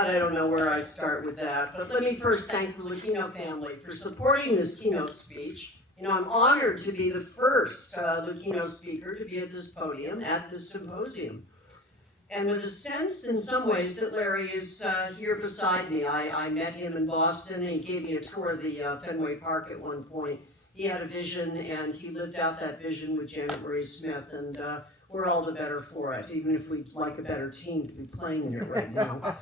God, I don't know where I start with that. But let me first thank the Lucchino family for supporting this keynote speech. You know, I'm honored to be the first Lucchino speaker to be at this podium at this symposium. And with a sense, in some ways, that Larry is here beside me. I met him in Boston, and he gave me a tour of the Fenway Park at one point. He had a vision, and he lived out that vision with Janet Marie Smith, and we're all the better for it, even if we'd like a better team to be playing in it right now.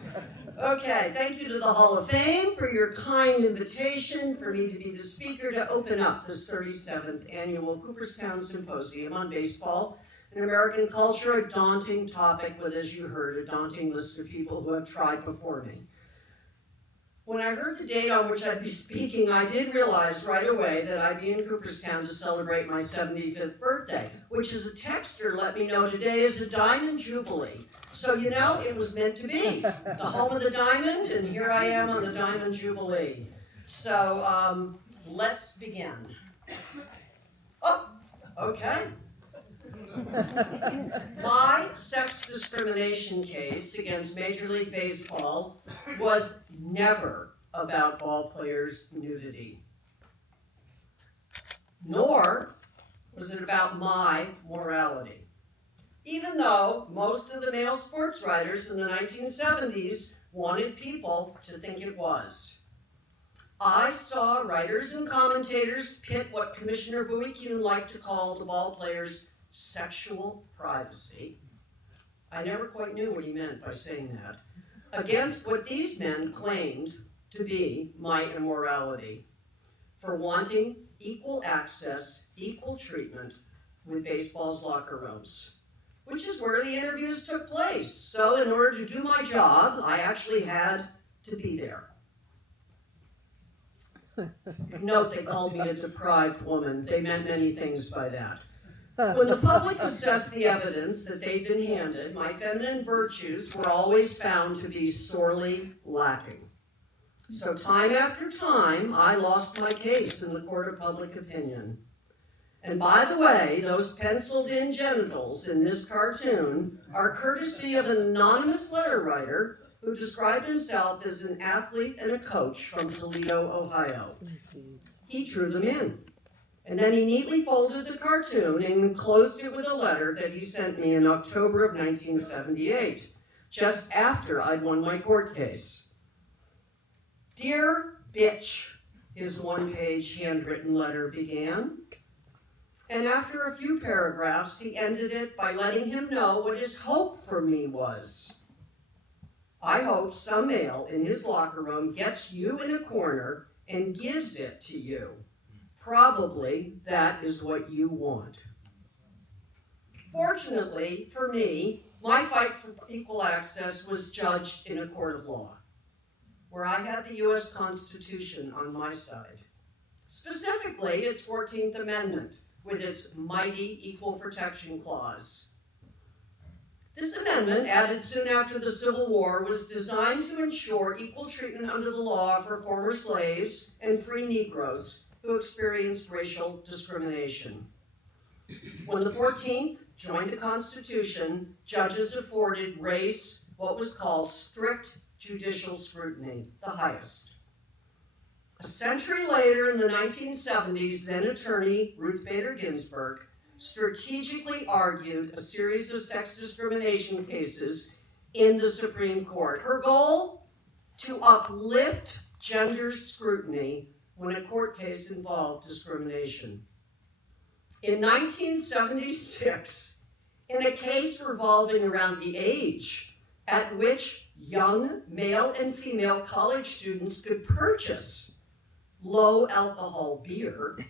Okay, thank you to the Hall of Fame for your kind invitation for me to be the speaker to open up this 37th annual Cooperstown Symposium on Baseball and American Culture, a daunting topic with, as you heard, a daunting list of people who have tried before me. When I heard the date on which I'd be speaking, I did realize right away that I'd be in Cooperstown to celebrate my 75th birthday, which as a texter let me know today is a diamond jubilee. So, you know, it was meant to be. The home of the diamond, and here I am on the diamond jubilee. So, let's begin. Oh, okay. My sex discrimination case against Major League Baseball was never about ball players' nudity. Nor was it about my morality. Even though most of the male sports writers in the 1970s wanted people to think it was. I saw writers and commentators pit what Commissioner Bowie Kuhn liked to call the ball players' sexual privacy. I never quite knew what he meant by saying that. Against what these men claimed to be my immorality for wanting equal access, equal treatment with baseball's locker rooms, which is where the interviews took place. So in order to do my job, I actually had to be there. Note they called me a deprived woman. They meant many things by that. When the public assessed the evidence that they'd been handed, my feminine virtues were always found to be sorely lacking. So time after time, I lost my case in the court of public opinion. And by the way, those penciled-in genitals in this cartoon are courtesy of an anonymous letter writer who described himself as an athlete and a coach from Toledo, Ohio. He drew them in. And then he neatly folded the cartoon and enclosed it with a letter that he sent me in October of 1978, just after I'd won my court case. Dear bitch, his one-page handwritten letter began. And after a few paragraphs, he ended it by letting him know what his hope for me was. I hope some male in his locker room gets you in a corner and gives it to you. Probably that is what you want. Fortunately for me, my fight for equal access was judged in a court of law, where I had the U.S. Constitution on my side. Specifically, its 14th Amendment, with its mighty Equal Protection Clause. This amendment, added soon after the Civil War, was designed to ensure equal treatment under the law for former slaves and free Negroes who experienced racial discrimination. When the 14th joined the Constitution, judges afforded race what was called strict judicial scrutiny, the highest. A century later, in the 1970s, then attorney Ruth Bader Ginsburg strategically argued a series of sex discrimination cases in the Supreme Court. Her goal? To uplift gender scrutiny when a court case involved discrimination. In 1976, in a case revolving around the age at which young male and female college students could purchase low-alcohol beer,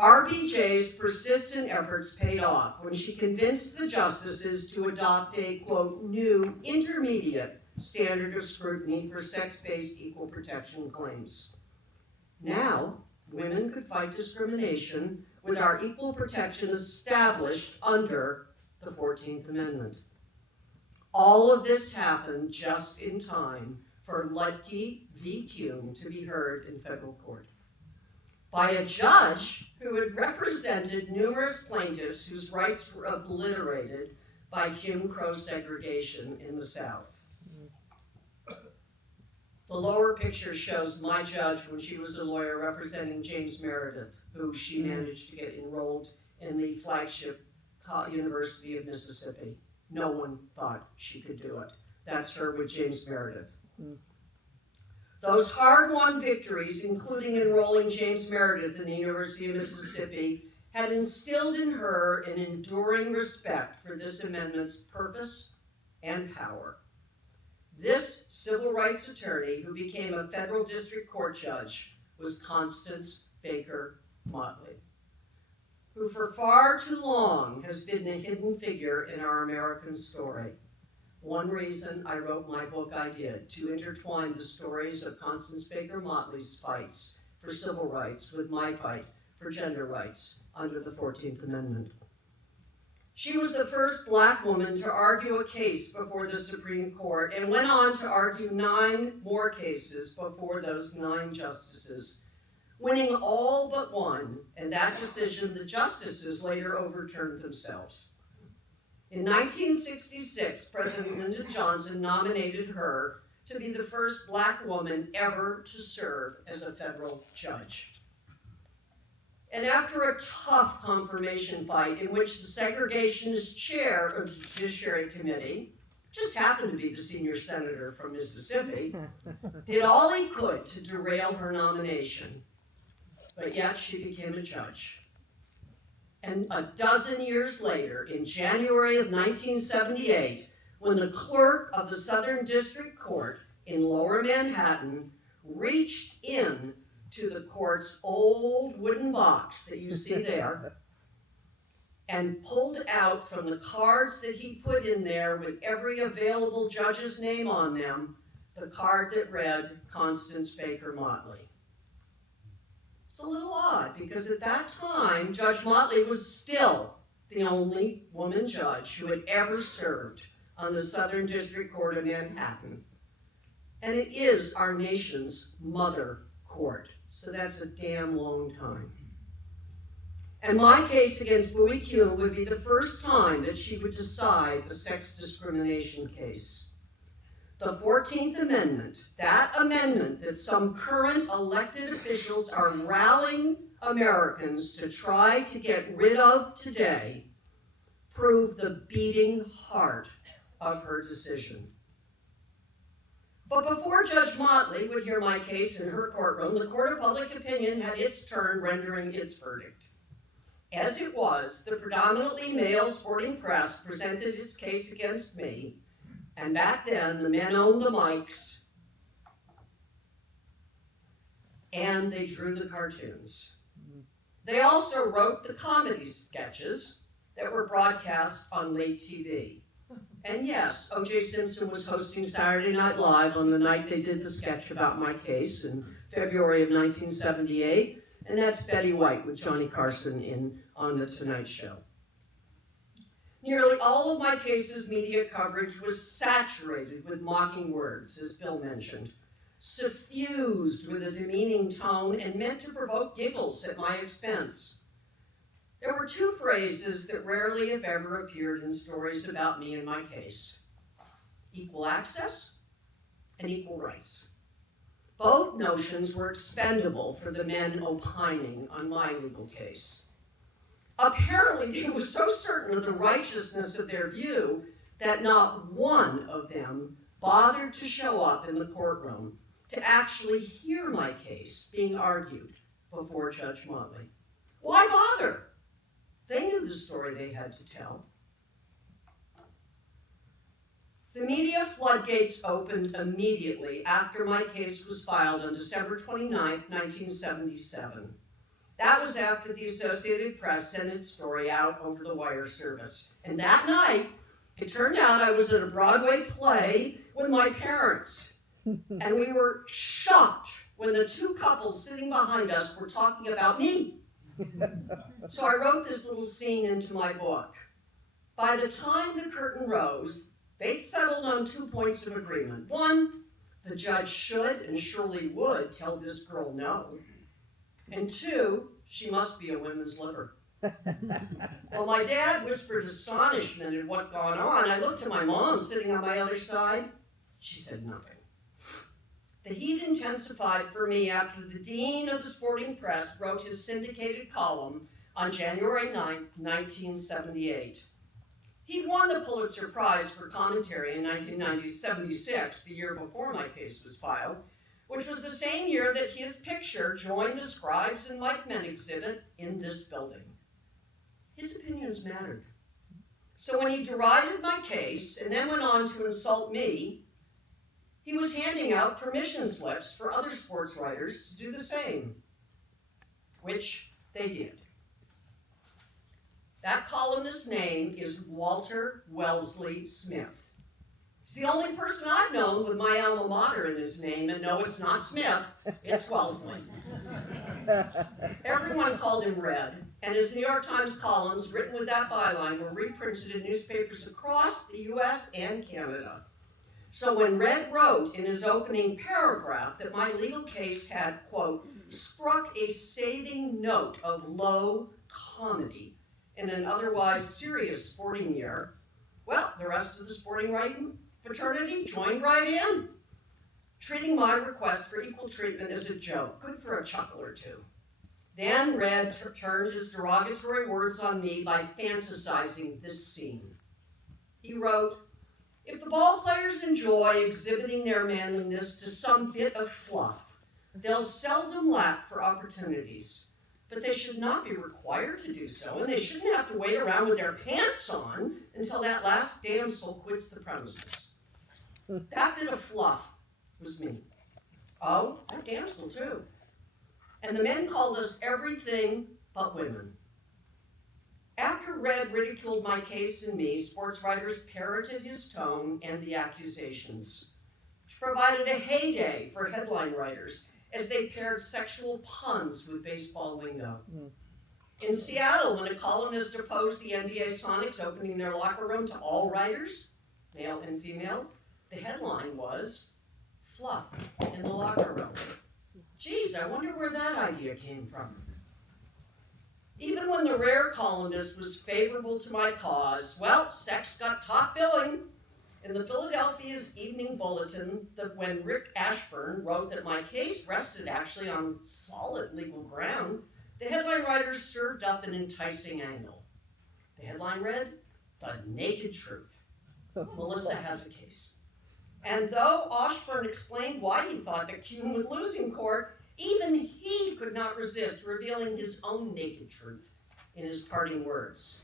RBJ's persistent efforts paid off when she convinced the justices to adopt a, quote, new intermediate standard of scrutiny for sex-based equal protection claims. Now, women could fight discrimination with our equal protection established under the 14th Amendment. All of this happened just in time for Ludtke v. Kuhn to be heard in federal court by a judge who had represented numerous plaintiffs whose rights were obliterated by Jim Crow segregation in the South. The lower picture shows my judge when she was a lawyer representing James Meredith, who she managed to get enrolled in the flagship University of Mississippi. No one thought she could do it. That's her with James Meredith. Those hard-won victories, including enrolling James Meredith in the University of Mississippi, had instilled in her an enduring respect for this amendment's purpose and power. This civil rights attorney, who became a federal district court judge, was Constance Baker Motley, who for far too long has been a hidden figure in our American story. One reason I wrote my book I did, to intertwine the stories of Constance Baker Motley's fights for civil rights with my fight for gender rights under the 14th Amendment. She was the first Black woman to argue a case before the Supreme Court and went on to argue 9 more cases before those 9 justices, winning all but one, and that decision the justices later overturned themselves. In 1966, President Lyndon Johnson nominated her to be the first Black woman ever to serve as a federal judge. And after a tough confirmation fight in which the segregationist chair of the Judiciary Committee, just happened to be the senior senator from Mississippi, did all he could to derail her nomination, but yet she became a judge. And a dozen years later, in January of 1978, when the clerk of the Southern District Court in Lower Manhattan reached in to the court's old wooden box that you see there and pulled out from the cards that he put in there with every available judge's name on them, the card that read Constance Baker Motley. It's a little odd because at that time, Judge Motley was still the only woman judge who had ever served on the Southern District Court of Manhattan. And it is our nation's mother court. So that's a damn long time. And my case against Bowie Kuhn would be the first time that she would decide a sex discrimination case. The 14th Amendment, that amendment that some current elected officials are rallying Americans to try to get rid of today, proved the beating heart of her decision. But before Judge Motley would hear my case in her courtroom, the Court of Public Opinion had its turn rendering its verdict. As it was, the predominantly male sporting press presented its case against me, and back then the men owned the mics, and they drew the cartoons. They also wrote the comedy sketches that were broadcast on late TV. And yes, O.J. Simpson was hosting Saturday Night Live on the night they did the sketch about my case in February of 1978, and that's Betty White with Johnny Carson on The Tonight Show. Nearly all of my case's media coverage was saturated with mocking words, as Bill mentioned, suffused with a demeaning tone and meant to provoke giggles at my expense. There were 2 phrases that rarely, if ever, appeared in stories about me and my case: equal access and equal rights. Both notions were expendable for the men opining on my legal case. Apparently, they were so certain of the righteousness of their view that not one of them bothered to show up in the courtroom to actually hear my case being argued before Judge Motley. Why bother? They knew the story they had to tell. The media floodgates opened immediately after my case was filed on December 29, 1977. That was after the Associated Press sent its story out over the wire service. And that night, it turned out I was at a Broadway play with my parents. And we were shocked when the 2 couples sitting behind us were talking about me. So I wrote this little scene into my book. By the time the curtain rose, they'd settled on 2 points of agreement. 1, the judge should and surely would tell this girl no. And 2, she must be a women's liver. Well, my dad whispered astonishment at what gone on. I looked to my mom sitting on my other side. She said nothing. The heat intensified for me after the dean of the sporting press wrote his syndicated column on January 9, 1978. He'd won the Pulitzer Prize for commentary in 1976, the year before my case was filed, which was the same year that his picture joined the Scribes and White Men exhibit in this building. His opinions mattered. So when he derided my case and then went on to insult me, he was handing out permission slips for other sports writers to do the same, which they did. That columnist's name is Walter Wellesley Smith. He's the only person I've known with my alma mater in his name, and no, it's not Smith, it's Wellesley. Everyone called him Red, and his New York Times columns written with that byline were reprinted in newspapers across the US and Canada. So when Red wrote in his opening paragraph that my legal case had, quote, struck a saving note of low comedy in an otherwise serious sporting year, well, the rest of the sporting writing fraternity joined right in, treating my request for equal treatment as a joke, good for a chuckle or two. Then Red turned his derogatory words on me by fantasizing this scene. He wrote, "If the ball players enjoy exhibiting their manliness to some bit of fluff, they'll seldom lack for opportunities. But they should not be required to do so, and they shouldn't have to wait around with their pants on until that last damsel quits the premises." That bit of fluff was me. Oh, that damsel too. And the men called us everything but women. After Red ridiculed my case and me, sports writers parroted his tone and the accusations, which provided a heyday for headline writers as they paired sexual puns with baseball lingo. In Seattle, when a columnist opposed the NBA Sonics opening their locker room to all writers, male and female, the headline was, "Fluff in the locker room." Geez, I wonder where that idea came from. Even when the rare columnist was favorable to my cause, well, sex got top billing. In the Philadelphia's Evening Bulletin, when Rick Ashburn wrote that my case rested actually on solid legal ground, the headline writers served up an enticing angle. The headline read, "The Naked Truth. Melissa has a case." And though Ashburn explained why he thought that Kuhn would lose in court, even he could not resist revealing his own naked truth in his parting words.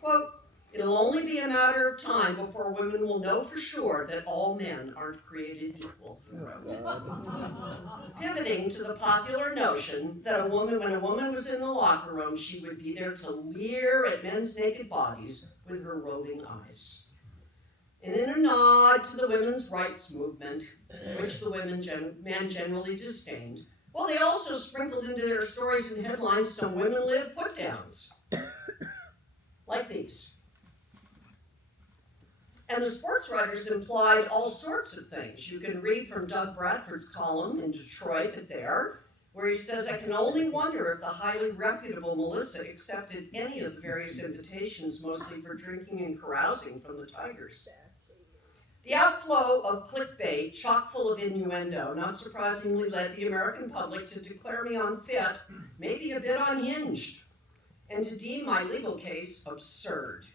Quote, "It'll only be a matter of time before women will know for sure that all men aren't created equal," he wrote. Pivoting to the popular notion that when a woman was in the locker room, she would be there to leer at men's naked bodies with her roving eyes. And in a nod to the women's rights movement, which the men generally disdained, well, they also sprinkled into their stories and headlines some women live put-downs, like these. And the sports writers implied all sorts of things. You can read from Doug Bradford's column in Detroit at There, where he says, "I can only wonder if the highly reputable Melissa accepted any of the various invitations, mostly for drinking and carousing, from the Tigers." The outflow of clickbait, chock full of innuendo, not surprisingly led the American public to declare me unfit, maybe a bit unhinged, and to deem my legal case absurd.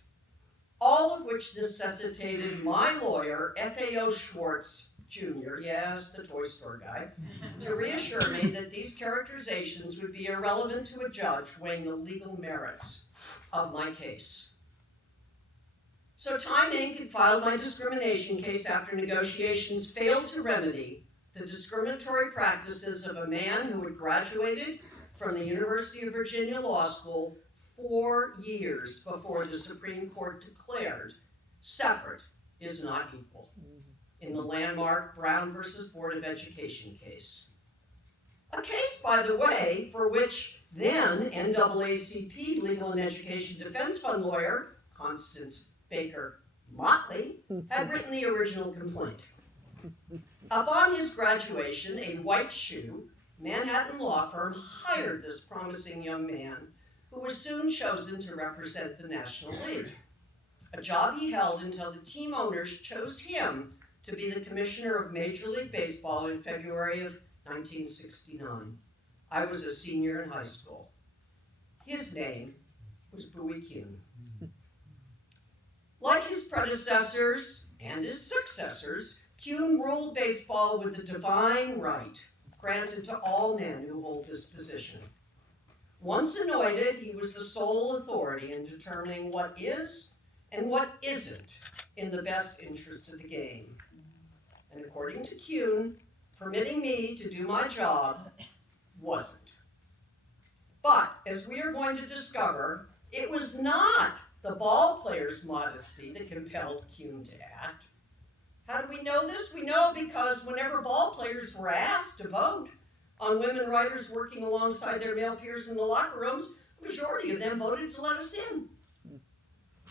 All of which necessitated my lawyer, F.A.O. Schwartz Jr., yes, the toy store guy, to reassure me that these characterizations would be irrelevant to a judge weighing the legal merits of my case. So Time Inc. had filed my discrimination case after negotiations failed to remedy the discriminatory practices of a man who had graduated from the University of Virginia Law School 4 years before the Supreme Court declared separate is not equal in the landmark Brown versus Board of Education case. A case, by the way, for which then NAACP Legal and Education Defense Fund lawyer Constance Baker Motley had written the original complaint. Upon his graduation, a white shoe Manhattan law firm hired this promising young man, who was soon chosen to represent the National League, a job he held until the team owners chose him to be the commissioner of Major League Baseball in February of 1969. I was a senior in high school. His name was Bowie Kuhn. Like his predecessors and his successors, Kuhn ruled baseball with the divine right granted to all men who hold this position. Once anointed, he was the sole authority in determining what is and what isn't in the best interest of the game. And according to Kuhn, permitting me to do my job wasn't. But as we are going to discover, it was not the ball player's modesty that compelled Kuhn to act. How do we know this? We know because whenever ball players were asked to vote on women writers working alongside their male peers in the locker rooms, the majority of them voted to let us in.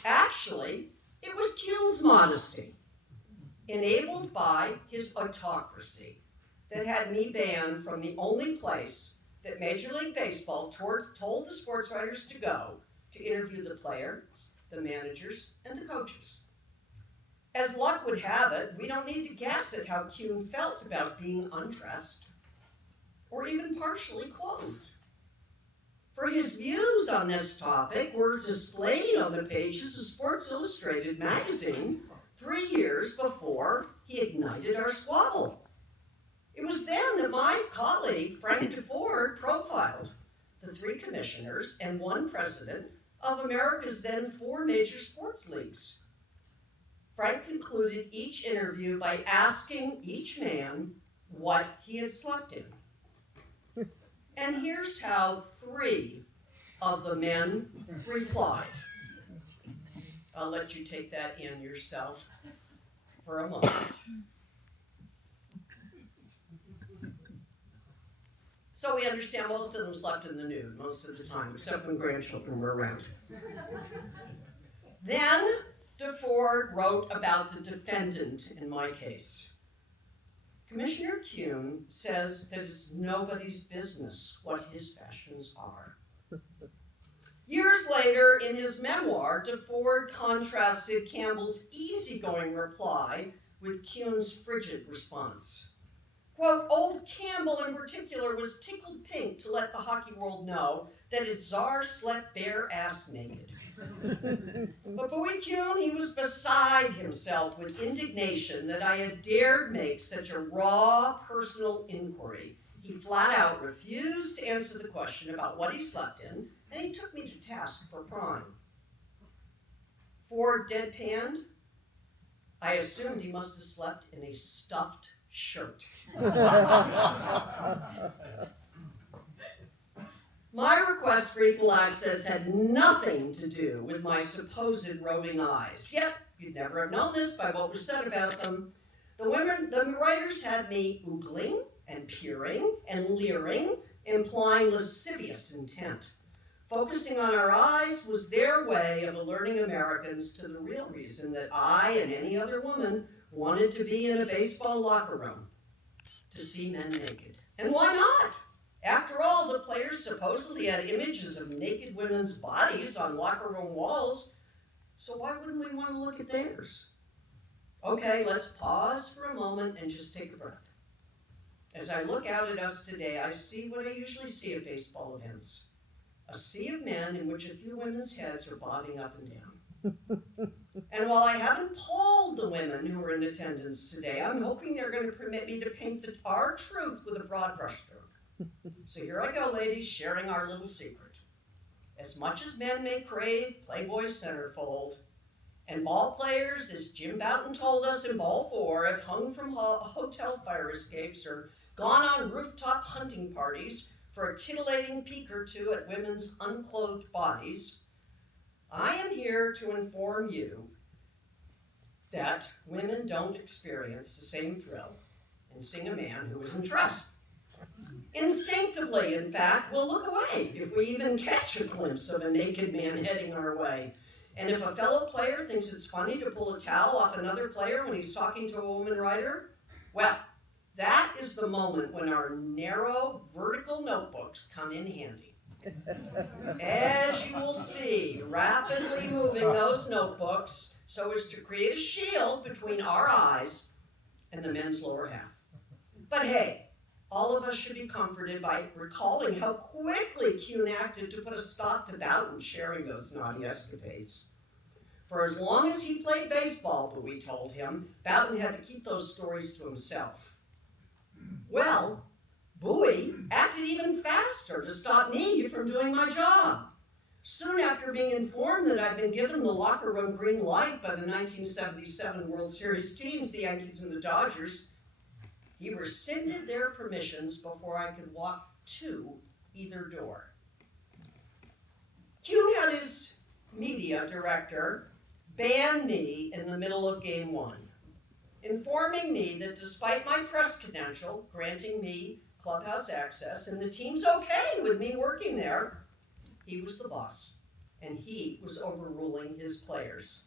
Actually, it was Kuhn's modesty, enabled by his autocracy, that had me banned from the only place that Major League Baseball told the sports writers to go to interview the players, the managers, and the coaches. As luck would have it, we don't need to guess at how Kuhn felt about being undressed or even partially clothed. For his views on this topic were displayed on the pages of Sports Illustrated magazine 3 years before he ignited our squabble. It was then that my colleague, Frank DeFord, profiled the 3 commissioners and 1 president of America's then 4 major sports leagues. Frank concluded each interview by asking each man what he had slept in. And here's how 3 of the men replied. I'll let you take that in yourself for a moment. So we understand most of them slept in the nude most of the time, except when grandchildren were around. Then DeFord wrote about the defendant in my case. Commissioner Kuhn says that it's nobody's business what his fashions are. Years later, in his memoir, DeFord contrasted Campbell's easygoing reply with Kuhn's frigid response. Quote, old Campbell in particular was tickled pink to let the hockey world know that its czar slept bare ass naked. But Bowie Kuhn, he was beside himself with indignation that I had dared make such a raw personal inquiry. He flat out refused to answer the question about what he slept in, and he took me to task for prying. Ford deadpanned, I assumed he must have slept in a stuffed shirt. My request for equal access had nothing to do with my supposed roving eyes. Yet, you'd never have known this by what was said about them. The writers had me oogling and peering and leering, implying lascivious intent. Focusing on our eyes was their way of alerting Americans to the real reason that I and any other woman wanted to be in a baseball locker room, to see men naked. And why not? After all, the players supposedly had images of naked women's bodies on locker room walls, so why wouldn't we want to look at theirs? Okay, let's pause for a moment and just take a breath. As I look out at us today, I see what I usually see at baseball events. A sea of men in which a few women's heads are bobbing up and down. And while I haven't polled the women who are in attendance today, I'm hoping they're going to permit me to paint our truth with a broad brushstroke. So here I go, ladies, sharing our little secret. As much as men may crave Playboy centerfold, and ball players, as Jim Bouton told us in Ball 4, have hung from hotel fire escapes or gone on rooftop hunting parties for a titillating peek or two at women's unclothed bodies, I am here to inform you that women don't experience the same thrill in seeing a man who isn't dressed. Instinctively, in fact, we'll look away if we even catch a glimpse of a naked man heading our way. And if a fellow player thinks it's funny to pull a towel off another player when he's talking to a woman writer, well, that is the moment when our narrow, vertical notebooks come in handy. As you will see, rapidly moving those notebooks so as to create a shield between our eyes and the men's lower half. But hey, all of us should be comforted by recalling how quickly Kuhn acted to put a stop to Boughton sharing those naughty escapades. For as long as he played baseball, Bowie told him, Boughton had to keep those stories to himself. Well, Bowie acted even faster to stop me from doing my job. Soon after being informed that I'd been given the locker room green light by the 1977 World Series teams, the Yankees and the Dodgers, he rescinded their permissions before I could walk to either door. Kuhn had his media director ban me in the middle of game one, informing me that despite my press credential granting me clubhouse access and the team's okay with me working there, he was the boss and he was overruling his players,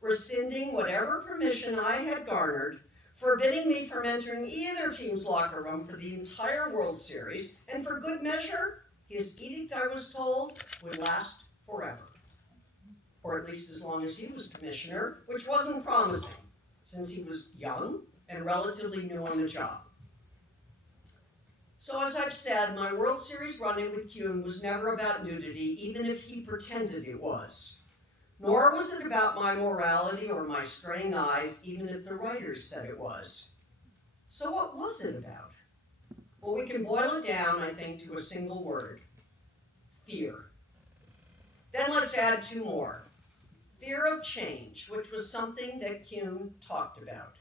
rescinding whatever permission I had garnered, forbidding me from entering either team's locker room for the entire World Series, and for good measure, his edict, I was told, would last forever. Or at least as long as he was commissioner, which wasn't promising, since he was young and relatively new on the job. So as I've said, my World Series run-in with Kuhn was never about nudity, even if he pretended it was. Nor was it about my morality or my straying eyes, even if the writers said it was. So what was it about? Well, we can boil it down, I think, to a single word: fear. Then let's add two more. Fear of change, which was something that Kuhn talked about.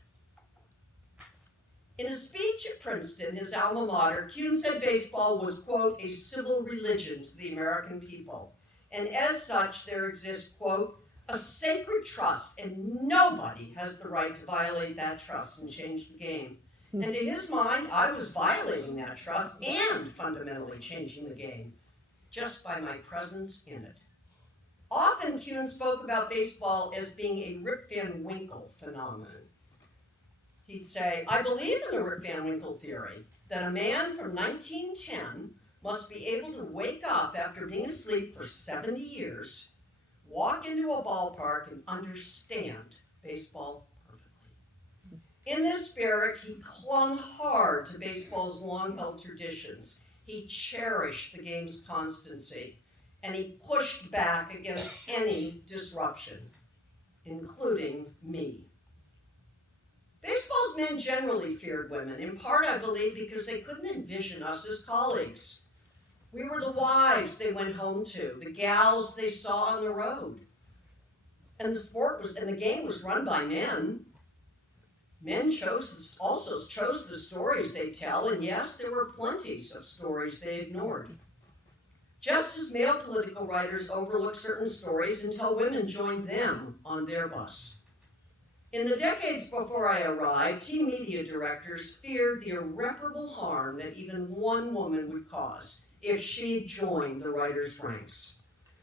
In a speech at Princeton, his alma mater, Kuhn said baseball was, quote, a civil religion to the American people. And as such, there exists, quote, a sacred trust, and nobody has the right to violate that trust and change the game. And to his mind, I was violating that trust and fundamentally changing the game, just by my presence in it. Often, Kuhn spoke about baseball as being a Rip Van Winkle phenomenon. He'd say, I believe in the Rip Van Winkle theory, that a man from 1910 must be able to wake up after being asleep for 70 years, walk into a ballpark, and understand baseball perfectly. In this spirit, he clung hard to baseball's long-held traditions. He cherished the game's constancy, and he pushed back against any disruption, including me. Baseball's men generally feared women, in part, I believe, because they couldn't envision us as colleagues. We were the wives they went home to, the gals they saw on the road. And the game was run by men. Men also chose the stories they tell, and yes, there were plenty of stories they ignored. Just as male political writers overlooked certain stories until women joined them on their bus. In the decades before I arrived, team media directors feared the irreparable harm that even one woman would cause if she joined the writers' ranks.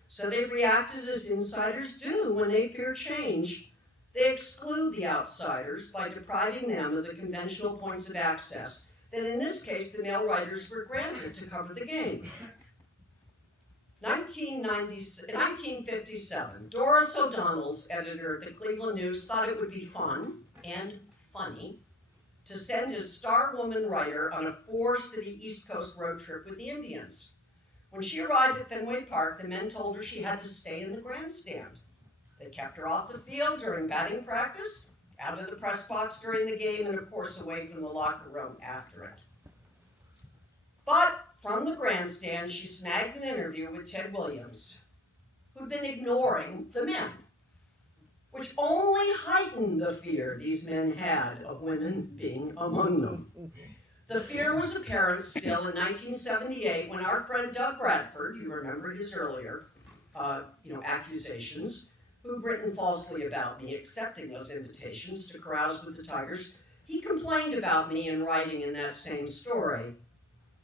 So they reacted as insiders do when they fear change. They exclude the outsiders by depriving them of the conventional points of access that in this case the male writers were granted to cover the game. In 1957, Doris O'Donnell's editor at the Cleveland News thought it would be fun and funny to send his star woman writer on a 4-city East Coast road trip with the Indians. When she arrived at Fenway Park, the men told her she had to stay in the grandstand. They kept her off the field during batting practice, out of the press box during the game, and of course away from the locker room after it. But from the grandstand, she snagged an interview with Ted Williams, who'd been ignoring the men, which only heightened the fear these men had of women being among them. The fear was apparent still in 1978 when our friend Doug Bradford, you remember his earlier accusations, who'd written falsely about me, accepting those invitations to carouse with the Tigers, he complained about me in writing in that same story.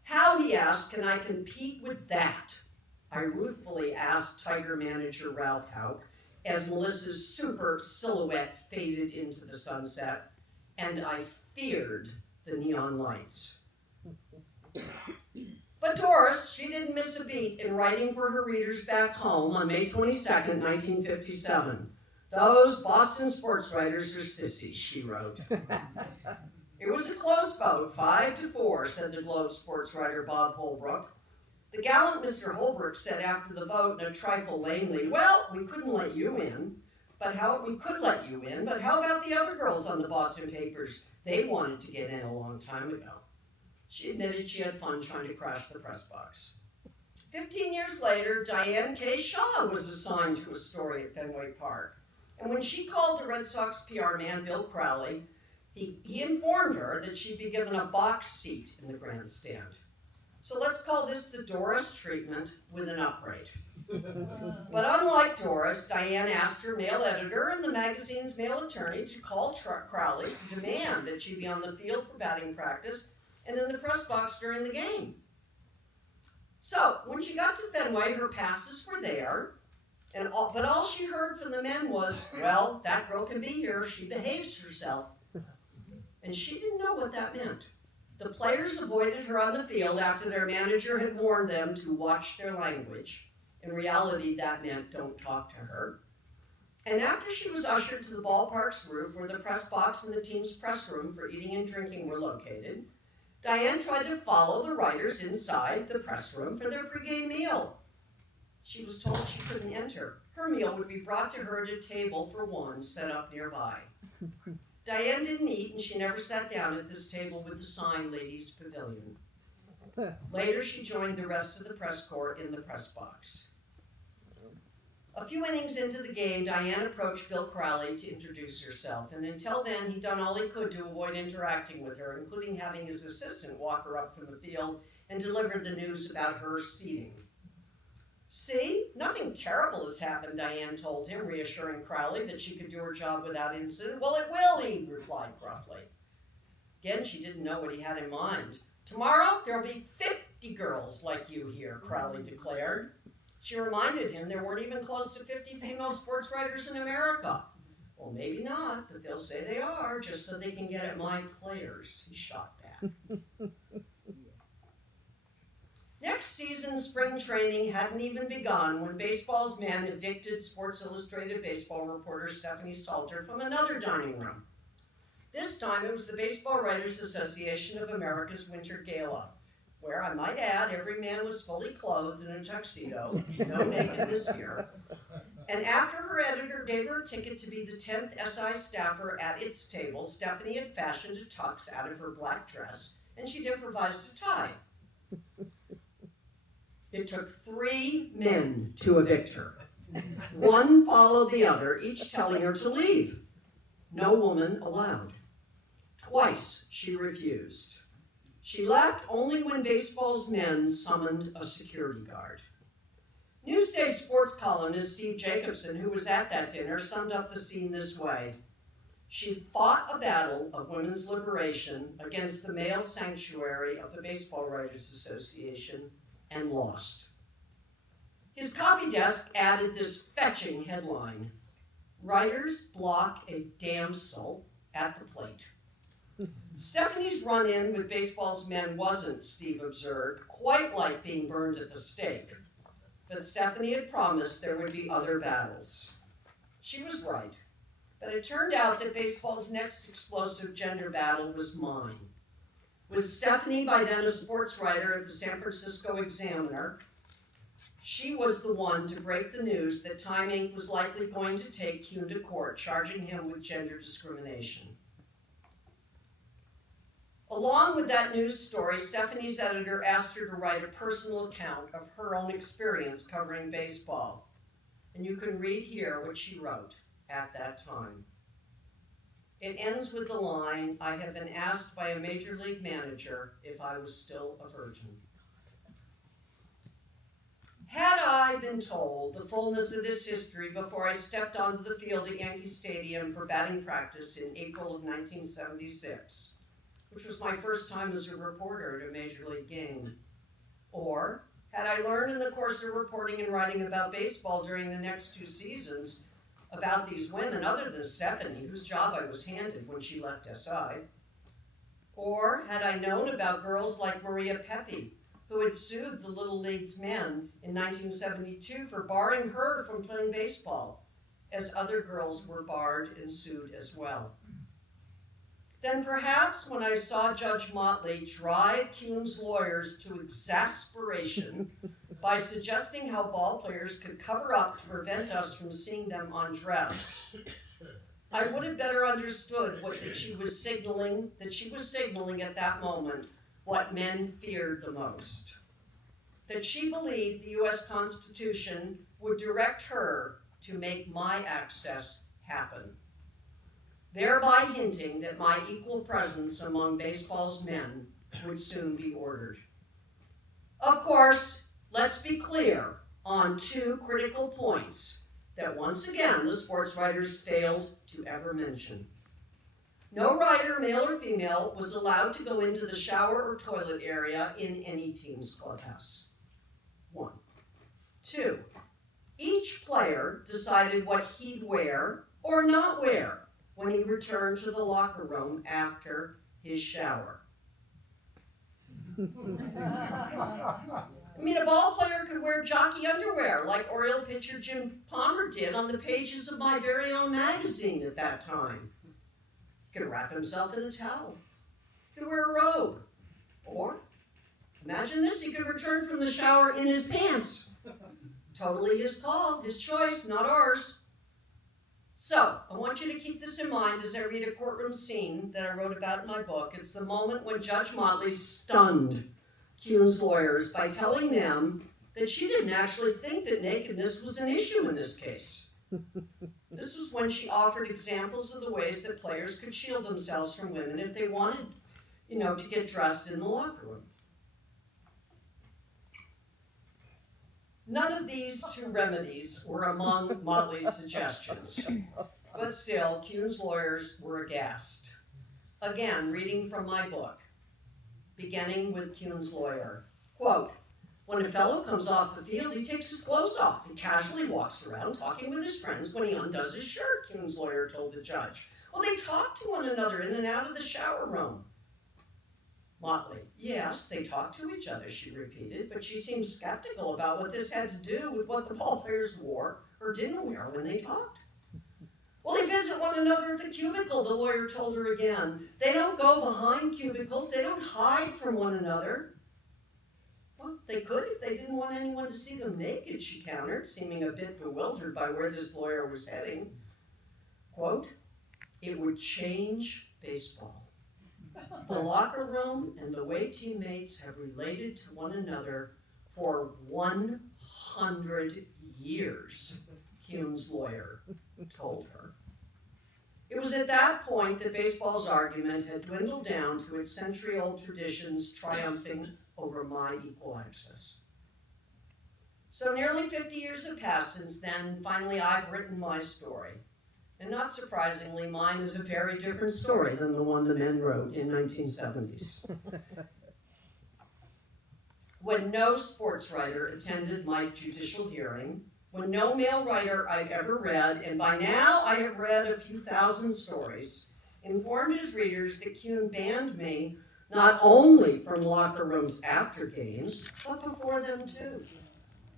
How, he asked, can I compete with that? I ruthfully asked Tiger manager Ralph Houck as Melissa's super silhouette faded into the sunset, and I feared the neon lights. But Doris, she didn't miss a beat in writing for her readers back home on May 22nd, 1957. "Those Boston sports writers are sissies," she wrote. "It was a close vote, 5-4, said the Globe sports writer Bob Holbrook. The gallant Mr. Holbrook said after the vote in a trifle lamely, "Well, we couldn't let you in, but how about the other girls on the Boston papers? They wanted to get in a long time ago." She admitted she had fun trying to crash the press box. 15 years later, Diane K. Shaw was assigned to a story at Fenway Park. And when she called the Red Sox PR man, Bill Crowley, he informed her that she'd be given a box seat in the grandstand. So let's call this the Doris treatment with an upgrade. But unlike Doris, Diane asked her male editor and the magazine's male attorney to call Crowley to demand that she be on the field for batting practice and in the press box during the game. So when she got to Fenway, her passes were there, but all she heard from the men was, "Well, that girl can be here, she behaves herself." And she didn't know what that meant. The players avoided her on the field after their manager had warned them to watch their language. In reality, that meant don't talk to her. And after she was ushered to the ballpark's roof where the press box and the team's press room for eating and drinking were located, Diane tried to follow the writers inside the press room for their pregame meal. She was told she couldn't enter. Her meal would be brought to her at a table for one set up nearby. Diane didn't eat, and she never sat down at this table with the sign Ladies' Pavilion. Later, she joined the rest of the press corps in the press box. A few innings into the game, Diane approached Bill Crowley to introduce herself, and until then, he'd done all he could to avoid interacting with her, including having his assistant walk her up from the field and deliver the news about her seating. "See, nothing terrible has happened," Diane told him, reassuring Crowley that she could do her job without incident. "Well, it will," he replied gruffly. Again, she didn't know what he had in mind. "Tomorrow, there'll be 50 girls like you here," Crowley declared. She reminded him there weren't even close to 50 female sports writers in America. "Well, maybe not, but they'll say they are, just so they can get at my players," he shot back. Next season, spring training hadn't even begun when baseball's men evicted Sports Illustrated baseball reporter Stephanie Salter from another dining room. This time it was the Baseball Writers Association of America's Winter Gala, where, I might add, every man was fully clothed in a tuxedo, no nakedness here. And after her editor gave her a ticket to be the 10th SI staffer at its table, Stephanie had fashioned a tux out of her black dress, and she'd improvised a tie. It took 3 men to evict her. One followed the other, each telling her to leave. No woman allowed. Twice she refused. She left only when baseball's men summoned a security guard. Newsday sports columnist Steve Jacobson, who was at that dinner, summed up the scene this way: "She fought a battle of women's liberation against the male sanctuary of the Baseball Writers Association and lost." His copy desk added this fetching headline: "Writers block a damsel at the plate." Stephanie's run-in with baseball's men wasn't, Steve observed, quite like being burned at the stake. But Stephanie had promised there would be other battles. She was right, but it turned out that baseball's next explosive gender battle was mine. With Stephanie, by then a sports writer at the San Francisco Examiner, she was the one to break the news that Time Inc. was likely going to take Kuhn to court, charging him with gender discrimination. Along with that news story, Stephanie's editor asked her to write a personal account of her own experience covering baseball. And you can read here what she wrote at that time. It ends with the line, "I have been asked by a major league manager if I was still a virgin." Had I been told the fullness of this history before I stepped onto the field at Yankee Stadium for batting practice in April of 1976, which was my first time as a reporter at a major league game, or had I learned in the course of reporting and writing about baseball during the next 2 seasons about these women other than Stephanie, whose job I was handed when she left SI, or had I known about girls like Maria Pepe, who had sued the Little League's men in 1972 for barring her from playing baseball, as other girls were barred and sued as well. Then perhaps when I saw Judge Motley drive Kuhn's lawyers to exasperation by suggesting how ball players could cover up to prevent us from seeing them undressed, I would have better understood that she was signaling at that moment what men feared the most. That she believed the US Constitution would direct her to make my access happen, thereby hinting that my equal presence among baseball's men would soon be ordered. Of course, let's be clear on two critical points that once again the sports writers failed to ever mention. No writer, male or female, was allowed to go into the shower or toilet area in any team's clubhouse. 1. 2. Each player decided what he'd wear or not wear when he returned to the locker room after his shower. I mean, a ball player could wear jockey underwear like Oriole pitcher Jim Palmer did on the pages of my very own magazine at that time. He could wrap himself in a towel. He could wear a robe. Or, imagine this, he could return from the shower in his pants. Totally his call, his choice, not ours. So, I want you to keep this in mind as I read a courtroom scene that I wrote about in my book. It's the moment when Judge Motley stunned Kuhn's lawyers by telling them that she didn't actually think that nakedness was an issue in this case. This was when she offered examples of the ways that players could shield themselves from women if they wanted, to get dressed in the locker room. None of these two remedies were among Motley's suggestions, but still, Kuhn's lawyers were aghast. Again, reading from my book, beginning with Kuhn's lawyer. Quote, "When a fellow comes off the field, he takes his clothes off and casually walks around talking with his friends when he undoes his shirt," Kuhn's lawyer told the judge. "Well, they talk to one another in and out of the shower room." Motley, "Yes, they talk to each other," she repeated, but she seemed skeptical about what this had to do with what the ball players wore or didn't wear when they talked. "Well, they visit one another at the cubicle," the lawyer told her again. "They don't go behind cubicles. They don't hide from one another." "Well, they could if they didn't want anyone to see them naked," she countered, seeming a bit bewildered by where this lawyer was heading. Quote, "It would change baseball. The locker room and the way teammates have related to one another for 100 years, Kuhn's lawyer told her. It was at that point that baseball's argument had dwindled down to its century-old traditions triumphing over my equal access. So nearly 50 years have passed since then, and finally I've written my story. And not surprisingly, mine is a very different story than the one the men wrote in 1970s. When no sports writer attended my judicial hearing, when no male writer I've ever read, and by now I have read a few thousand stories, informed his readers that Kuhn banned me not only from locker rooms after games, but before them too,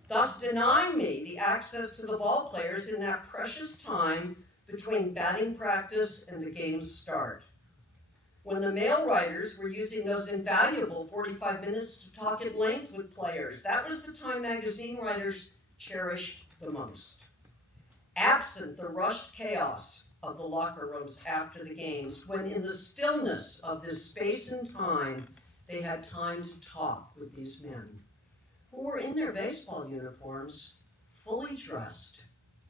thus denying me the access to the ball players in that precious time between batting practice and the game's start. When the male writers were using those invaluable 45 minutes to talk at length with players, that was the time magazine writers cherished the most. Absent the rushed chaos of the locker rooms after the games, when in the stillness of this space and time, they had time to talk with these men, who were in their baseball uniforms, fully dressed,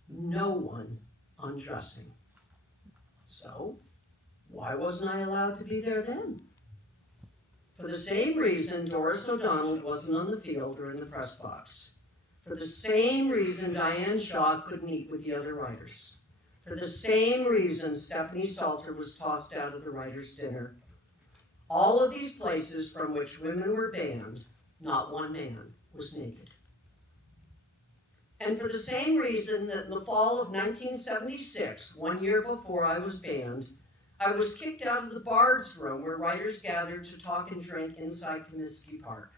no one undressing. So, why wasn't I allowed to be there then? For the same reason Doris O'Donnell wasn't on the field or in the press box. For the same reason Diane Shaw couldn't eat with the other writers. For the same reason Stephanie Salter was tossed out of the writers' dinner. All of these places from which women were banned, not one man was naked. And for the same reason that in the fall of 1976, 1 year before I was banned, I was kicked out of the Bard's room where writers gathered to talk and drink inside Comiskey Park,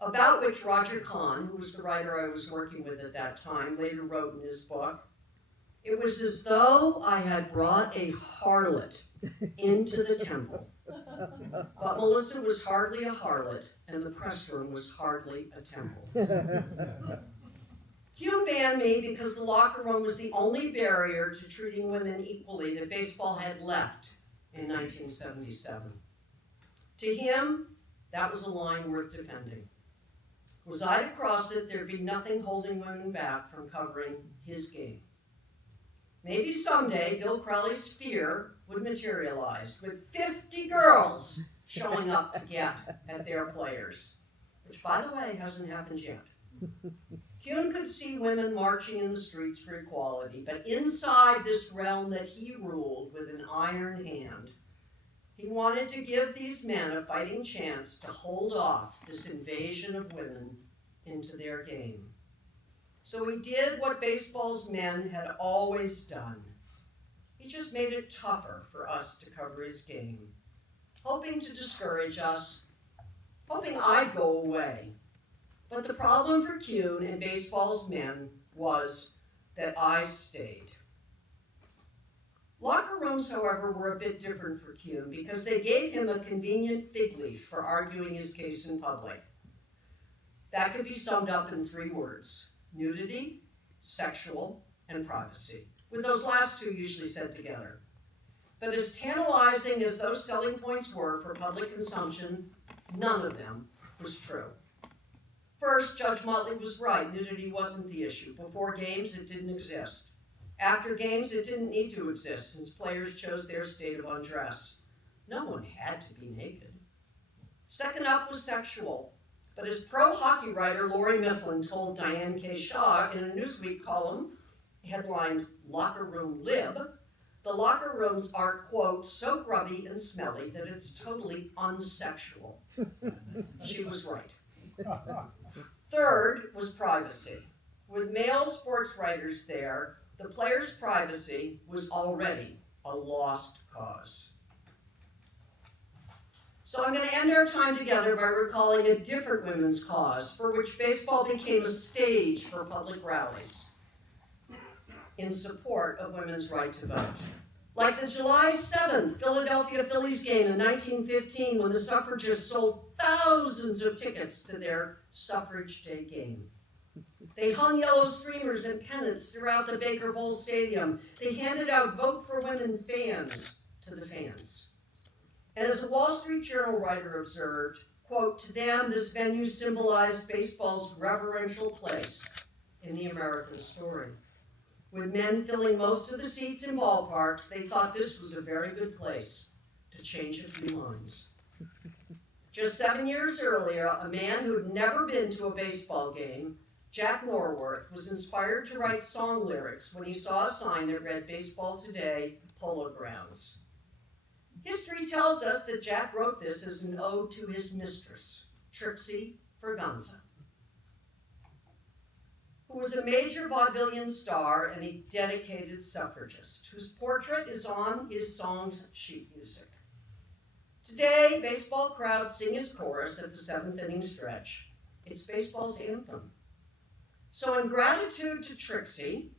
about which Roger Kahn, who was the writer I was working with at that time, later wrote in his book, It was as though I had brought a harlot into the temple. But Melissa was hardly a harlot, and the press room was hardly a temple. Kuhn banned me because the locker room was the only barrier to treating women equally that baseball had left in 1977. To him, that was a line worth defending. Was I to cross it, there'd be nothing holding women back from covering his game. Maybe someday Bill Crowley's fear would materialize, with 50 girls showing up to get at their players, which, by the way, hasn't happened yet. Kuhn could see women marching in the streets for equality, but inside this realm that he ruled with an iron hand, he wanted to give these men a fighting chance to hold off this invasion of women into their game. So he did what baseball's men had always done. He just made it tougher for us to cover his game, hoping to discourage us, hoping I'd go away. But the problem for Kuhn and baseball's men was that I stayed. Locker rooms, however, were a bit different for Kuhn because they gave him a convenient fig leaf for arguing his case in public. That could be summed up in 3 words: nudity, sexual, and privacy, with those last 2 usually said together. But as tantalizing as those selling points were for public consumption, none of them was true. First, Judge Motley was right. Nudity wasn't the issue. Before games, it didn't exist. After games, it didn't need to exist since players chose their state of undress. No one had to be naked. Second up was sexual. But as pro-hockey writer Lori Mifflin told Diane K. Shaw in a Newsweek column headlined "Locker Room Lib," the locker rooms are, quote, so grubby and smelly that it's totally unsexual. She was right. Third was privacy. With male sports writers there, the players' privacy was already a lost cause. So I'm going to end our time together by recalling a different women's cause for which baseball became a stage for public rallies in support of women's right to vote. Like the July 7th Philadelphia Phillies game in 1915 when the suffragists sold thousands of tickets to their suffrage day game. They hung yellow streamers and pennants throughout the Baker Bowl Stadium. They handed out Vote for Women fans to the fans. And as a Wall Street Journal writer observed, quote, to them, this venue symbolized baseball's reverential place in the American story. With men filling most of the seats in ballparks, they thought this was a very good place to change a few minds. Just 7 years earlier, a man who'd never been to a baseball game, Jack Norworth, was inspired to write song lyrics when he saw a sign that read Baseball Today, Polo Grounds. History tells us that Jack wrote this as an ode to his mistress, Trixie Ferganza, who was a major vaudevillian star and a dedicated suffragist, whose portrait is on his song's sheet music. Today, baseball crowds sing his chorus at the 7th inning stretch. It's baseball's anthem. So in gratitude to Trixie,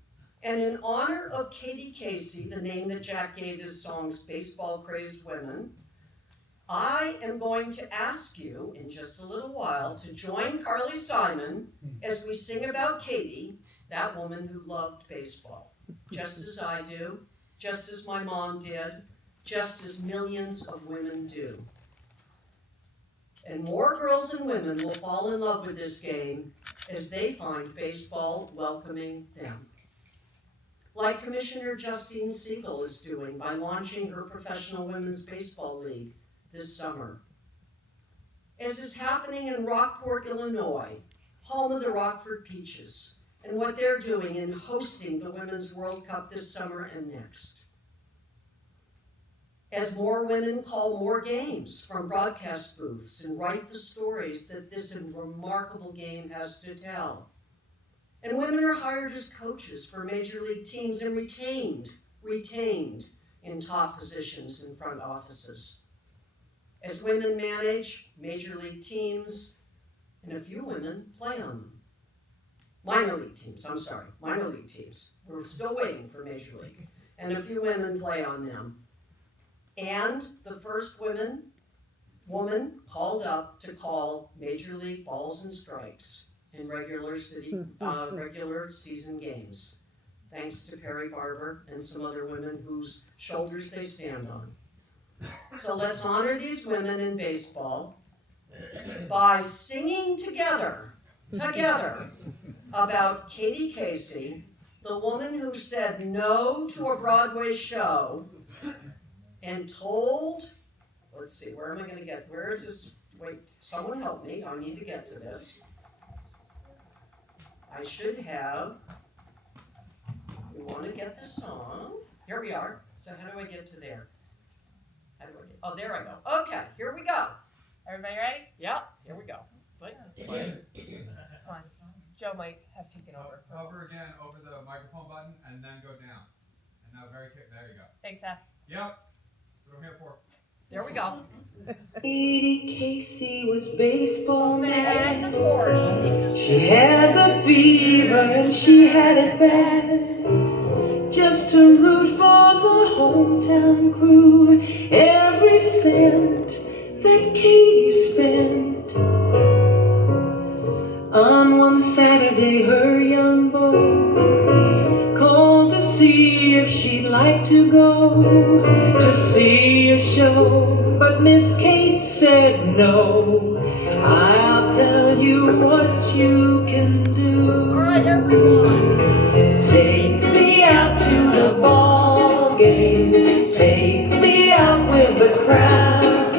and in honor of Katie Casey, the name that Jack gave his songs Baseball-Crazed Women, I am going to ask you in just a little while to join Carly Simon as we sing about Katie, that woman who loved baseball, just as I do, just as my mom did, just as millions of women do. And more girls and women will fall in love with this game as they find baseball welcoming them. Like Commissioner Justine Siegel is doing by launching her Professional Women's Baseball League this summer. As is happening in Rockport, Illinois, home of the Rockford Peaches, and what they're doing in hosting the Women's World Cup this summer and next. As more women call more games from broadcast booths and write the stories that this remarkable game has to tell. And women are hired as coaches for major league teams and retained in top positions in front offices. As women manage major league teams, and a few women play on them. minor league teams, minor league teams. We're still waiting for Major League. And a few women play on them. And the first woman called up to call Major League balls and strikes in regular season games, thanks to Perry Barber and some other women whose shoulders they stand on. So let's honor these women in baseball by singing together about Katie Casey, the woman who said no to a Broadway show and told, let's see, where am I gonna get, where is this, wait, someone help me, I need to get to this. I should have, we wanna get the song, here we are, so how do I get to there? How do I get, oh, there I go, okay, here we go. Everybody ready? Yep, here we go. Wait. Come on. Joe might have taken over. Hover again over the microphone button and then go down. And now very quick, there you go. Thanks, Seth. Yep, that's what I'm here for. There we go. Katie Casey was baseball And mad. the chorus. She had the fever and she had it bad. Just to root for the hometown crew. Every cent that Katie spent. On one Saturday, her young beau called to see if she'd like to go to see a show. But Miss Kate said no. I'll tell you what you can do. All right, everyone. Take me out to the ball game. Take me out with the crowd.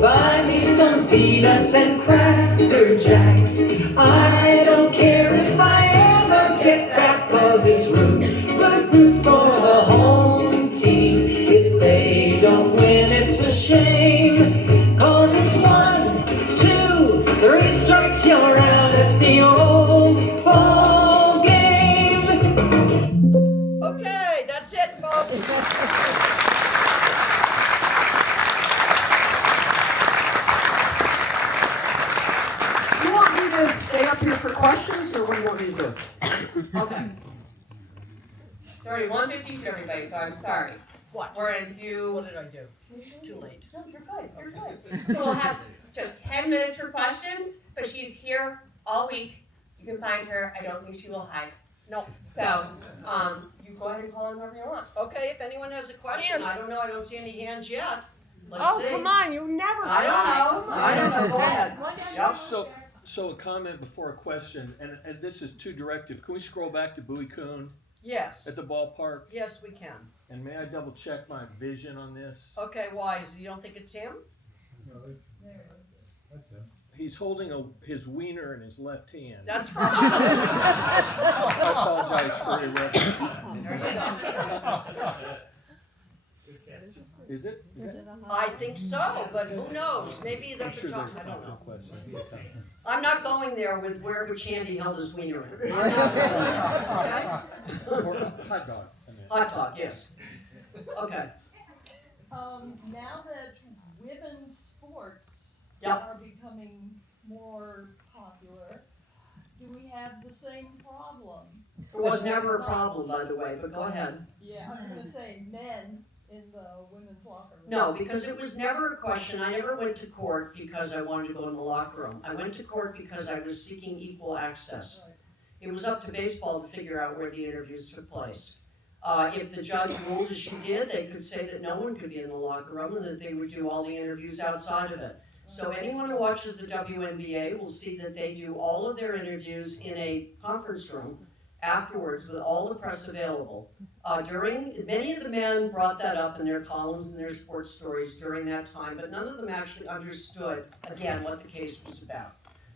Buy me some peanuts and Cracker Jacks. I don't care if I ever get back, 'cause it's root for the home team. If they don't win, it's a shame, 'cause it's 1, 2, 3 strikes, you're out at the old ball game. Okay, that's it, folks. You want me to stay up here for questions, or what do you want me to do? Okay. It's already 1:52, everybody, so I'm sorry. What? We're gonna do. What did I do? Too late. No, you're good. You're good. So we'll have just 10 minutes for questions, but she's here all week. You can find her. I don't think she will hide. No. So, you go ahead and call on whoever you want. Okay, if anyone has a question, I don't know, I don't see any hands yet. Let's Oh, see. come on, you never. I don't know, go ahead. Yep. So a comment before a question, and this is too directive. Can we scroll back to Bowie Kuhn Yes, at the ballpark? yes, we can. And may I double check my vision on this? Okay, why, you don't think it's him? That's it. He's holding his wiener in his left hand. That's right. I apologize for irreverence. Is it? I think so, but who knows, maybe the I'm sure there's I a don't know. question. I'm not going there with where which hand he held his wiener in. I'm not going there, Or okay? hot dog. I mean. Hot dog, yes. Okay, Now that women's sports Yep. are becoming more popular, do we have the same problem? there was never a problem, by the way, but go ahead. Yeah, I was gonna say men in the women's locker room. No, because it was never a question. I never went to court because I wanted to go in the locker room. I went to court because I was seeking equal access. Right. It was up to baseball to figure out where the interviews took place. If the judge ruled as she did, they could say that no one could be in the locker room and that they would do all the interviews outside of it. So anyone who watches the WNBA will see that they do all of their interviews in a conference room afterwards with all the press available. Many of the men brought that up in their columns and their sports stories during that time, but none of them actually understood, again, what the case was about.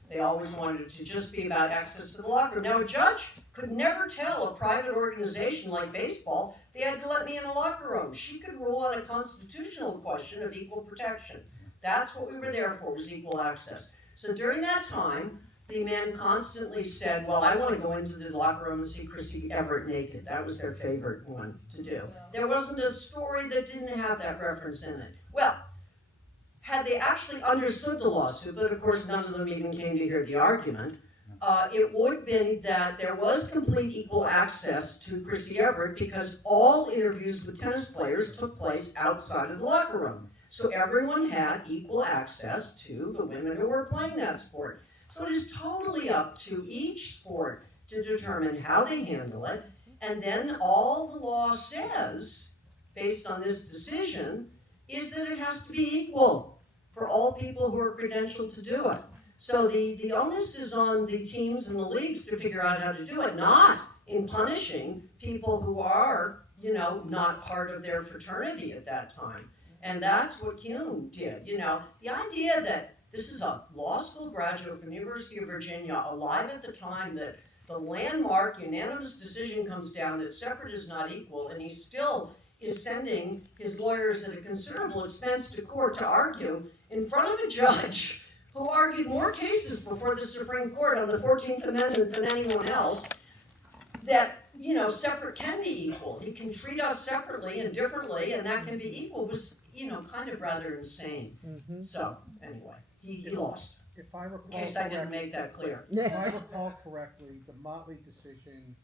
They always wanted it to just be about access to the locker room. Now, a judge could never tell a private organization like baseball they had to let me in the locker room. She could rule on a constitutional question of equal protection. That's what we were there for, was equal access. So during that time, the men constantly said, well, I want to go into the locker room and see Chrissy Everett naked. That was their favorite one to do. There wasn't a story that didn't have that reference in it. Well, had they actually understood the lawsuit, but of course none of them even came to hear the argument, it would have been that there was complete equal access to Chrissy Everett because all interviews with tennis players took place outside of the locker room. So everyone had equal access to the women who were playing that sport. So it is totally up to each sport to determine how they handle it. And then all the law says, based on this decision, is that it has to be equal for all people who are credentialed to do it. So the onus is on the teams and the leagues to figure out how to do it, not in punishing people who are, not part of their fraternity at that time. And that's what Kuhn did. The idea that this is a law school graduate from the University of Virginia, alive at the time that the landmark unanimous decision comes down that separate is not equal, and he still is sending his lawyers at a considerable expense to court to argue in front of a judge who argued more cases before the Supreme Court on the 14th Amendment than anyone else, that, separate can be equal. He can treat us separately and differently, and that can be equal, was, kind of rather insane. So, anyway, he lost. If I recall In case I didn't make that clear. If I recall correctly, the Motley decision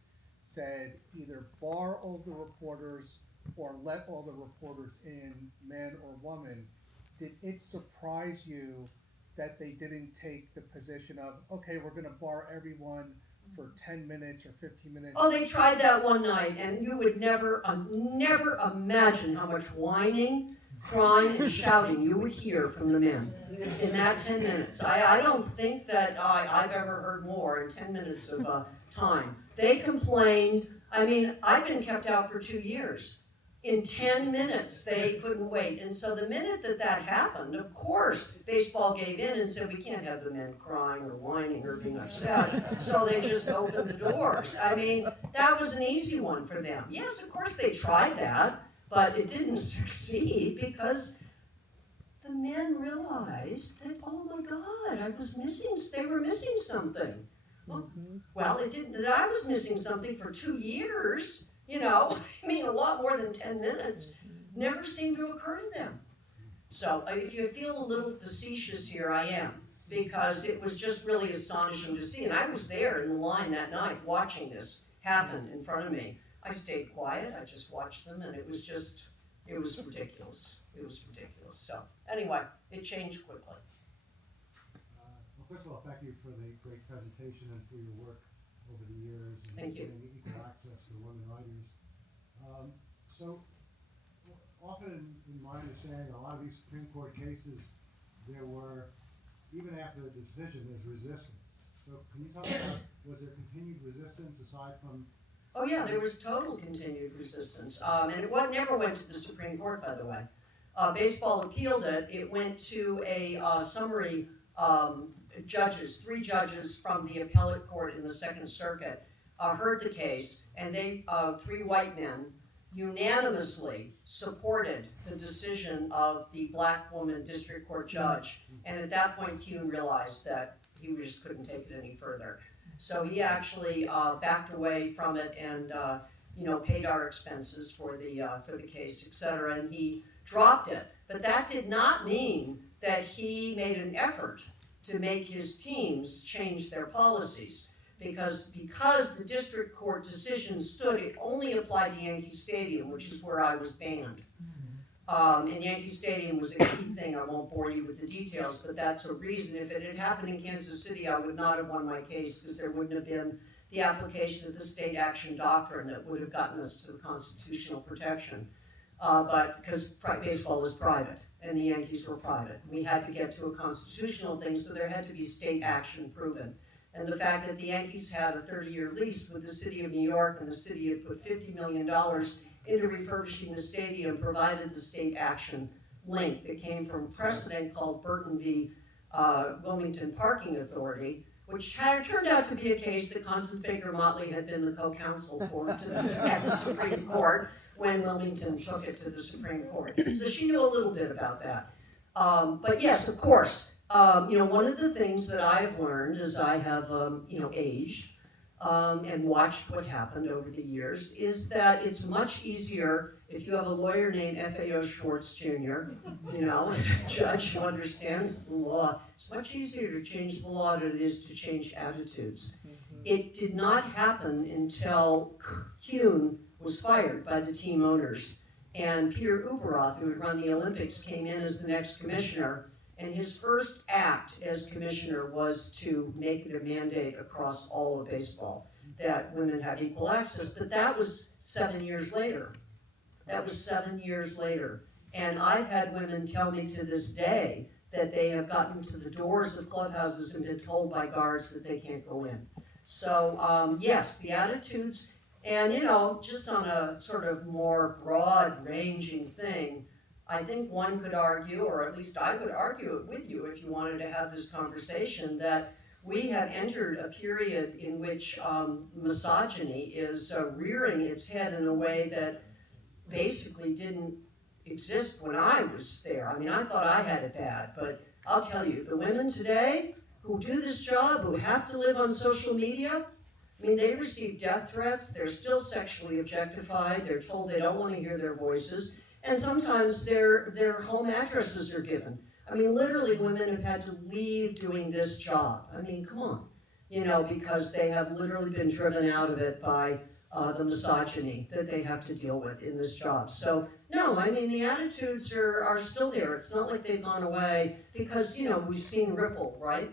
said either bar all the reporters or let all the reporters in, man or woman. Did it surprise you that they didn't take the position of, okay, we're gonna bar everyone for 10 minutes or 15 minutes? Oh, they tried that one night, and you would never imagine how much whining, crying, and shouting you would hear from the men in that 10 minutes. I don't think that I've ever heard more in 10 minutes of time. They complained. I mean, I've been kept out for 2 years. In 10 minutes, they couldn't wait. And so the minute that happened, of course, baseball gave in and said, we can't have the men crying or whining or being upset. So they just opened the doors. I mean, that was an easy one for them. Yes, of course they tried that, but it didn't succeed because the men realized that, oh my God, they were missing something. Well, it didn't, that I was missing something for 2 years. A lot more than 10 minutes, never seemed to occur to them. So if you feel a little facetious here, I am, because it was just really astonishing to see. And I was there in the line that night watching this happen in front of me. I stayed quiet, I just watched them, and it was ridiculous. It was ridiculous. So anyway, it changed quickly. Well, first of all, thank you for the great presentation and for your work over the years and Thank you. getting equal access to women writers. So often, in my understanding, a lot of these Supreme Court cases, there were, even after the decision, there's resistance. So can you talk about, was there continued resistance aside from? Oh yeah, there was total continued resistance, and it never went to the Supreme Court, by the way. Baseball appealed it. It went to a summary judges, 3 judges from the appellate court in the Second Circuit heard the case, and they, 3 white men, unanimously supported the decision of the black woman district court judge. And at that point, Kuhn realized that he just couldn't take it any further. So he actually backed away from it and paid our expenses for the case, et cetera, and he dropped it. But that did not mean that he made an effort to make his teams change their policies. Because the district court decision stood, it only applied to Yankee Stadium, which is where I was banned. And Yankee Stadium was a key thing. I won't bore you with the details, but that's a reason. If it had happened in Kansas City, I would not have won my case because there wouldn't have been the application of the state action doctrine that would have gotten us to the constitutional protection. But because baseball was private and the Yankees were private, we had to get to a constitutional thing, so there had to be state action proven. And the fact that the Yankees had a 30-year lease with the city of New York, and the city had put $50 million into refurbishing the stadium, provided the state action link that came from a precedent called Burton v. Wilmington Parking Authority, which turned out to be a case that Constance Baker Motley had been the co-counsel for at the Supreme Court when Wilmington took it to the Supreme Court. So she knew a little bit about that. But yes, of course, one of the things that I've learned as I have, aged, and watched what happened over the years, is that it's much easier if you have a lawyer named F.A.O. Schwartz Jr., you know, a judge who understands the law. It's much easier to change the law than it is to change attitudes. It did not happen until Kuhn was fired by the team owners. And Peter Uberoth, who had run the Olympics, came in as the next commissioner. And his first act as commissioner was to make it a mandate across all of baseball that women had equal access. But that was 7 years later. That was 7 years later. And I've had women tell me to this day that they have gotten to the doors of clubhouses and been told by guards that they can't go in. So yes, the attitudes, and you know, just on a sort of more broad-ranging thing, I think one could argue, or at least I would argue it with you if you wanted to have this conversation, that we have entered a period in which misogyny is rearing its head in a way that basically didn't exist when I was there. I mean, I thought I had it bad, but I'll tell you, the women today who do this job, who have to live on social media, I mean, they receive death threats, they're still sexually objectified, they're told they don't want to hear their voices, and sometimes their home addresses are given. I mean, literally women have had to leave doing this job. I mean, come on, you know, because they have literally been driven out of it by the misogyny that they have to deal with in this job. So, no, I mean, the attitudes are still there. It's not like they've gone away because, you know, we've seen ripple, right?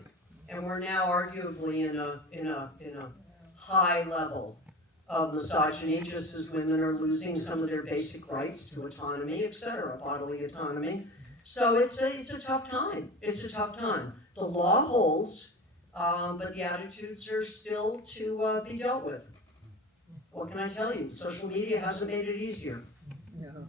And we're now arguably in a high level of misogyny, just as women are losing some of their basic rights to autonomy, etc., bodily autonomy. So it's a tough time. It's a tough time. The law holds, but the attitudes are still to be dealt with. What can I tell you? Social media hasn't made it easier. No.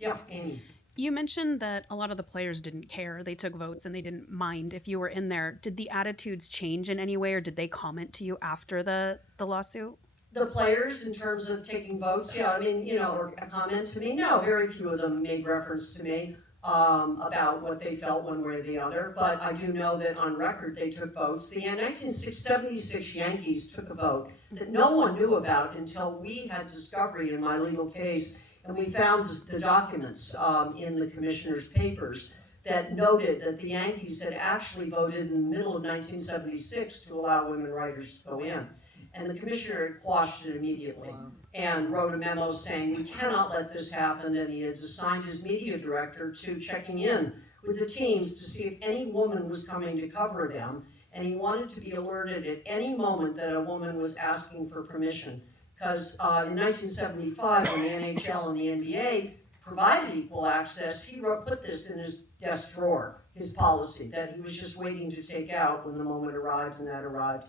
Yeah, Amy. You mentioned that a lot of the players didn't care. They took votes and they didn't mind if you were in there. Did the attitudes change in any way, or did they comment to you after the lawsuit? The players, in terms of taking votes, yeah, I mean, you know, or a comment to me, no, very few of them made reference to me about what they felt one way or the other, but I do know that on record they took votes. The 1976 Yankees took a vote that no one knew about until we had discovery in my legal case, and we found the documents in the commissioner's papers that noted that the Yankees had actually voted in the middle of 1976 to allow women writers to go in. And the commissioner quashed it immediately and wrote a memo saying, we cannot let this happen, and he had assigned his media director to checking in with the teams to see if any woman was coming to cover them, and he wanted to be alerted at any moment that a woman was asking for permission. Because in 1975, when the NHL and the NBA provided equal access, he put this in his desk drawer, his policy, that he was just waiting to take out when the moment arrived, and that arrived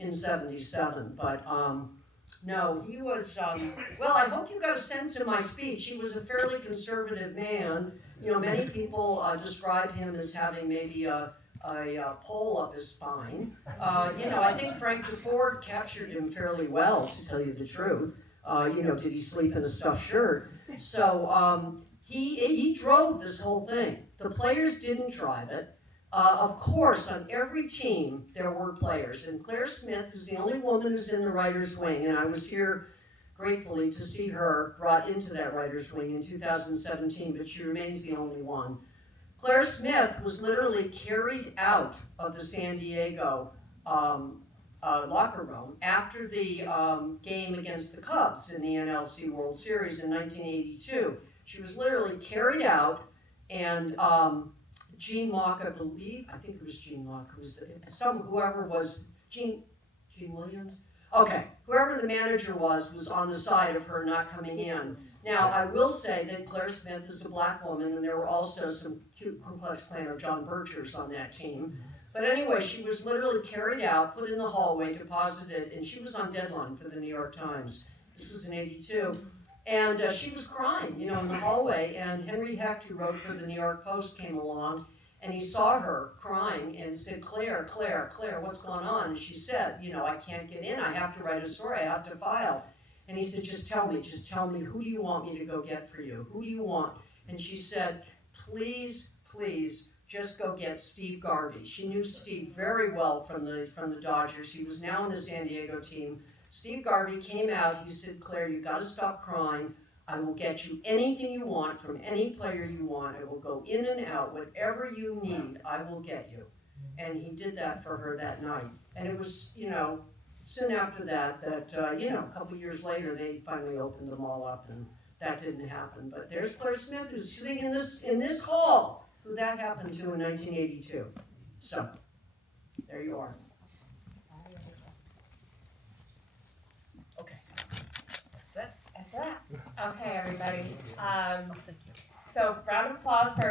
in 77. But no, he was, well, I hope you got a sense in my speech. He was a fairly conservative man. You know, many people describe him as having maybe a pole up his spine. You know, I think Frank DeFord captured him fairly well, to tell you the truth. You know, did he sleep in a stuffed shirt? So he drove this whole thing. The players didn't drive it. Of course, on every team, there were players. And Claire Smith, who's the only woman who's in the writer's wing, and I was here gratefully to see her brought into that writer's wing in 2017, but she remains the only one. Claire Smith was literally carried out of the San Diego locker room after the game against the Cubs in the NLC World Series in 1982. She was literally carried out, and Gene Locke, I believe, I think it was Gene Locke, who was whoever was, Gene Williams? Okay, whoever the manager was on the side of her not coming in. Now, I will say that Claire Smith is a black woman, and there were also some cute Ku Klux Klan or John Birchers on that team. But anyway, she was literally carried out, put in the hallway, deposited, and she was on deadline for the New York Times. This was in '82. And she was crying, you know, in the hallway, and Henry Hecht, who wrote for the New York Post, came along, and he saw her crying and said, Claire, what's going on? And she said, you know, I can't get in, I have to write a story, I have to file. And he said, just tell me, who do you want me to go get for you? Who do you want? And she said, please just go get Steve Garvey. She knew Steve very well from the Dodgers. He was now on the San Diego team. Steve Garvey came out, he said, Claire, you gotta stop crying. I will get you anything you want from any player you want. I will go in and out, whatever you need, I will get you. And he did that for her that night. And it was, soon after that, a couple years later, they finally opened them all up and that didn't happen. But there's Claire Smith who's sitting in this hall who that happened to in 1982. So, there you are. Okay, that's it. That's it. Okay, everybody. So round of applause for